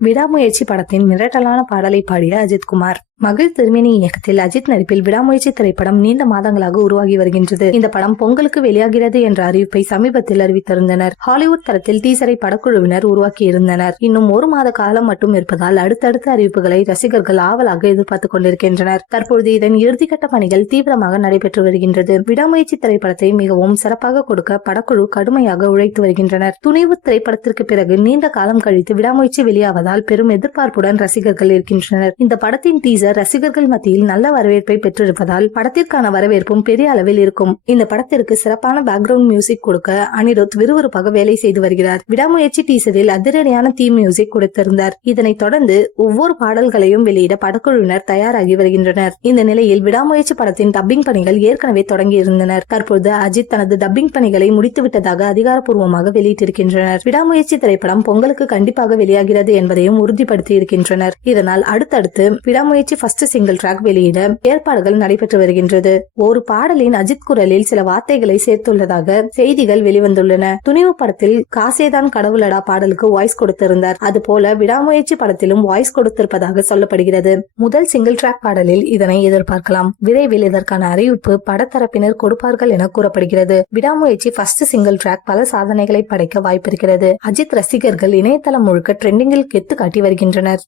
விடாமுயற்சி படத்தின் மிரட்டலான பாடலை பாடிய அஜித்குமார். மகிழ் திருமேனி இயக்கத்தில் அஜித் நடிப்பில் விடாமுயற்சி திரைப்படம் நீண்ட மாதங்களாக உருவாகி வருகின்றது. இந்த படம் பொங்கலுக்கு வெளியாகிறது என்ற அறிவிப்பை சமீபத்தில் அறிவித்திருந்தனர். ஹாலிவுட் தரத்தில் டீசரை படக்குழுவினர் உருவாக்கி இருந்தனர். இன்னும் ஒரு மாத காலம் மட்டும் இருப்பதால் அடுத்தடுத்த அறிவிப்புகளை ரசிகர்கள் ஆவலாக எதிர்பார்த்துக் கொண்டிருக்கின்றனர். தற்பொழுது இதன் இறுதிக்கட்ட பணிகள் தீவிரமாக நடைபெற்று வருகின்றது. விடாமுயற்சி திரைப்படத்தை மிகவும் சிறப்பாக கொடுக்க படக்குழு கடுமையாக உழைத்து வருகின்றனர். துணிவு திரைப்படத்திற்கு பிறகு நீண்ட காலம் கழித்து விடாமுயற்சி வெளியாவதால் பெரும் எதிர்பார்ப்புடன் ரசிகர்கள் இருக்கின்றனர். இந்த படத்தின் டீசர் ரசிகர்கள் மத்தியில் நல்ல வரவேற்பை பெற்றிருப்பதால் படத்திற்கான வரவேற்பும் பெரிய அளவில் இருக்கும். இந்த படத்திற்கு சிறப்பான பேக்ரவுண்ட் மியூசிக் கொடுக்க அனிருத் விறுவிறுப்பாக வேலை செய்து வருகிறார். விடாமுயற்சி டீசரில் அதிரடியான தீம் மியூசிக் கொடுத்திருந்தார். இதனைத் தொடர்ந்து ஒவ்வொரு பாடல்களையும் வெளியிட படக்குழுவினர் தயாராகி வருகின்றனர். இந்த நிலையில் விடாமுயற்சி படத்தின் டப்பிங் பணிகள் ஏற்கனவே தொடங்கி இருந்தனர். தற்போது அஜித் தனது டப்பிங் பணிகளை முடித்துவிட்டதாக அதிகாரப்பூர்வமாக வெளியிட்டிருக்கின்றனர். விடாமுயற்சி திரைப்படம் பொங்கலுக்கு கண்டிப்பாக வெளியாகிறது என்பதையும் உறுதிப்படுத்தி இருக்கின்றனர். இதனால் அடுத்தடுத்து விடாமுயற்சி ஃபர்ஸ்ட் சிங்கிள் டிராக் வெளியிட ஏற்பாடுகள் நடைபெற்று வருகின்றது. ஒரு பாடலின் அஜித் குரலில் சில வார்த்தைகளை சேர்த்துள்ளதாக செய்திகள் வெளிவந்துள்ளன. துணிவு படத்தில் காசேதான் கடவுளடா பாடலுக்கு வாய்ஸ் கொடுத்திருந்தார். அதுபோல விடாமுயற்சி படத்திலும் வாய்ஸ் கொடுத்திருப்பதாக சொல்லப்படுகிறது. முதல் சிங்கிள் டிராக் பாடலில் இதனை எதிர்பார்க்கலாம். விரைவில் இதற்கான அறிவிப்பு படத்தரப்பினர் கொடுப்பார்கள் என கூறப்படுகிறது. விடாமுயற்சி ஃபர்ஸ்ட் சிங்கிள் டிராக் பல சாதனைகளை படைக்க வாய்ப்பிருக்கிறது. அஜித் ரசிகர்கள் இணையதளம் முழுக்க ட்ரெண்டிங்கில் கெத்து காட்டி வருகின்றனர்.